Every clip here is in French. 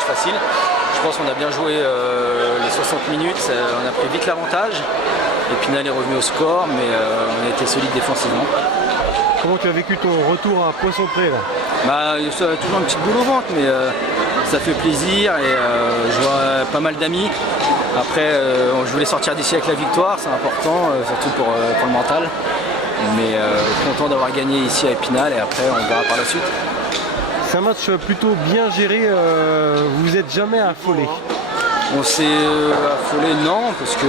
match facile. Je pense qu'on a bien joué les 60 minutes, on a pris vite l'avantage. Épinal est revenu au score, mais on a été solide défensivement. Comment tu as vécu ton retour à Poisson-Pré là? Bah, toujours un petit boule au ventre, mais ça fait plaisir et je vois pas mal d'amis. Après, je voulais sortir d'ici avec la victoire, c'est important, surtout pour le mental. Mais content d'avoir gagné ici à Épinal et après on verra par la suite. C'est un match plutôt bien géré, vous n'êtes jamais affolé? On s'est affolé, non, parce que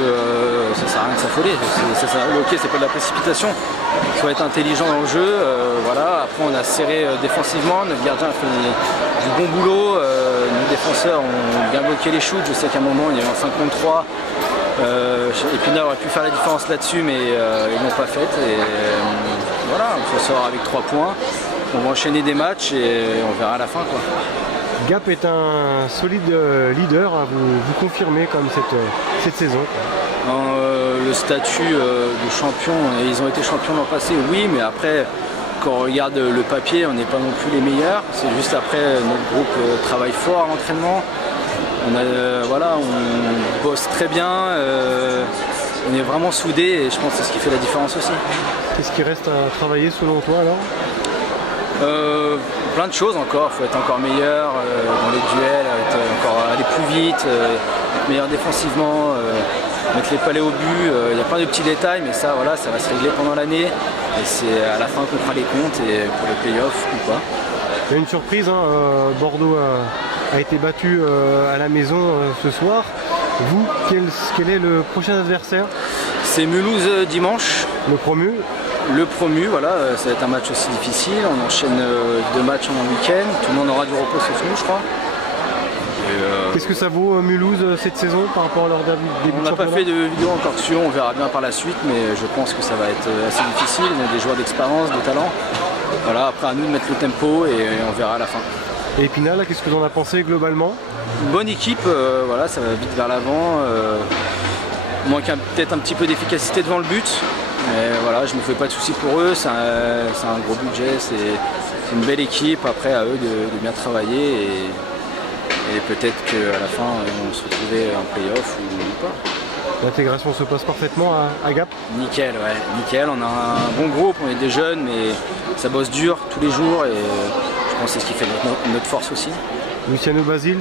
ça sert à rien de s'affoler. Ok, c'est pas de la précipitation. Il faut être intelligent dans le jeu. Voilà. Après, on a serré défensivement. Notre gardien a fait du bon boulot. Nos défenseurs ont bien bloqué les shoots. Je sais qu'à un moment, il y a eu un 5 contre 3. Épinal aurait pu faire la différence là-dessus, mais ils l'ont pas faite. Et voilà, on sort avec 3 points. On va enchaîner des matchs et on verra à la fin, quoi. Gap est un solide leader, hein, vous confirmez comme cette saison. Le statut de champion, ils ont été champions l'an passé, oui, mais après, quand on regarde le papier, on n'est pas non plus les meilleurs. C'est juste après, notre groupe travaille fort à l'entraînement. On bosse très bien, on est vraiment soudés et je pense que c'est ce qui fait la différence aussi. Qu'est-ce qui reste à travailler selon toi alors? Plein de choses encore, il faut être encore meilleur dans les duels, aller plus vite, être meilleur défensivement, mettre les palets au but, il y a plein de petits détails, mais ça, voilà, ça va se régler pendant l'année et c'est à la fin qu'on fera les comptes et pour les playoffs ou pas. Il y a une surprise, hein, Bordeaux a été battu à la maison ce soir. Vous, quel est le prochain adversaire? C'est Mulhouse dimanche. Le promu? Le promu, voilà, ça va être un match aussi difficile. On enchaîne 2 matchs en un week-end. Tout le monde aura du repos sauf nous, je crois. Qu'est-ce que ça vaut Mulhouse cette saison par rapport à leur début de championnat? On n'a pas fait de vidéo encore dessus, on verra bien par la suite, mais je pense que ça va être assez difficile. Il y a des joueurs d'expérience, de talent. Voilà, après à nous de mettre le tempo et on verra à la fin. Et Épinal, qu'est-ce que tu en as pensé globalement? Une bonne équipe, voilà, ça va vite vers l'avant. Manque peut-être un petit peu d'efficacité devant le but. Mais voilà, je ne me fais pas de soucis pour eux, c'est un gros budget, c'est une belle équipe, après à eux de bien travailler et peut-être qu'à la fin ils vont se retrouver en play-off ou pas. L'intégration se passe parfaitement à Gap? Nickel, ouais, nickel, on a un bon groupe, on est des jeunes mais ça bosse dur tous les jours et je pense que c'est ce qui fait notre force aussi. Luciano Basile,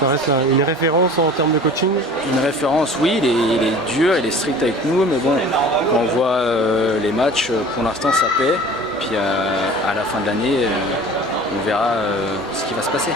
ça reste une référence en termes de coaching? Une référence, oui, il est dur, il est strict avec nous, mais bon, quand on voit les matchs, pour l'instant ça paie. Puis à la fin de l'année, on verra ce qui va se passer.